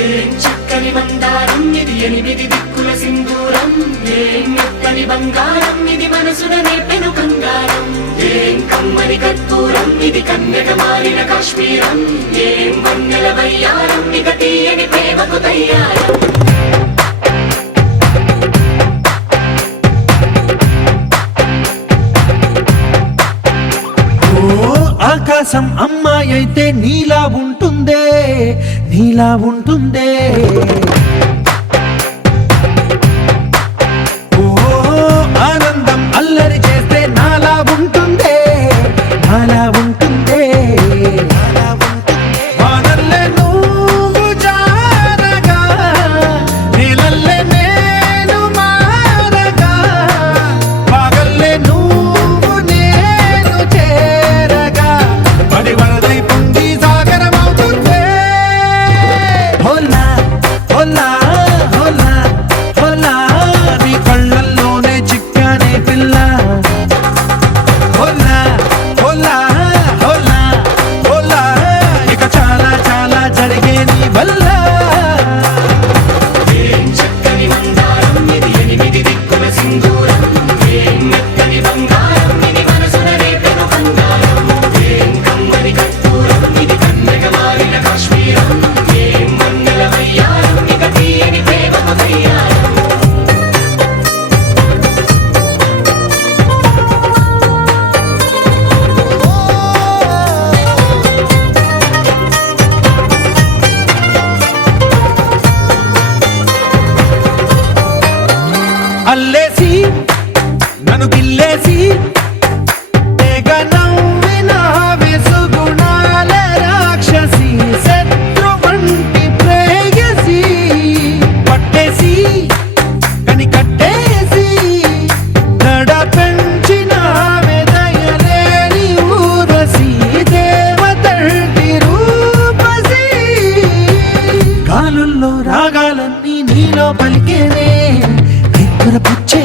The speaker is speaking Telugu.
ఏం చక్కని మందారం ఇది ఎనిమిది దిక్కుల సింధూరం ఏం మెత్తని బంగారం ఇది మనసున నేర్పెను కంగారం ఏం కమ్మని కర్పూరం ఇది కన్యక మారిన కాశ్మీరం ఏం వన్నెల వయ్యారం ఇక తీయని ప్రేమకు తయ్యారం ఆకాశం అమ్మాయి అయితే నీలా ఉంటుందే నీలా ఉంటుందే ఓ ఆనందం అల్లరి చేస్తే నాలా ఉంటుందే నాలా ఉంటుందే వానల్లే నువ్వు జారగా నీలల్లే నేను మారగా పగల్లే నువ్వు నేను చేరగా పడి వరదై పొంగి సాగరమవుతుందే హోలా హోలా హోలా హోలా నీ కళ్ళల్లోనే చిక్కానే పిల్ల హోలా హోలా హోలా హోలా ఇక చాలా చాలా జరిగే నీ వల్ల ఏం చక్కని మందారం ఇది ఎనిమిది దిక్కుల సింధూరం ఏం మెత్తని బంగారం ఇది మనసున రేపెను కంగారం ఏం కమ్మని కర్పూరం ఇది కన్యక మారిన కాశ్మీరం ఏం వన్నెల వయ్యారం ఇక తీయని ప్రేమకు తయ్యారం అల్లేసి నన్ను గిల్లేసి తెగ నవ్విన విసుగుణాల రాక్షసి శత్రు వంటి ప్రేయసి పట్టేసి కని కట్టేసి దడ పెంచిన దయలేని ఊరసి దేవతంటి రూపసి గాలుల్లో రాగాలన్నీ నీలో పలికేనే పుచ్చే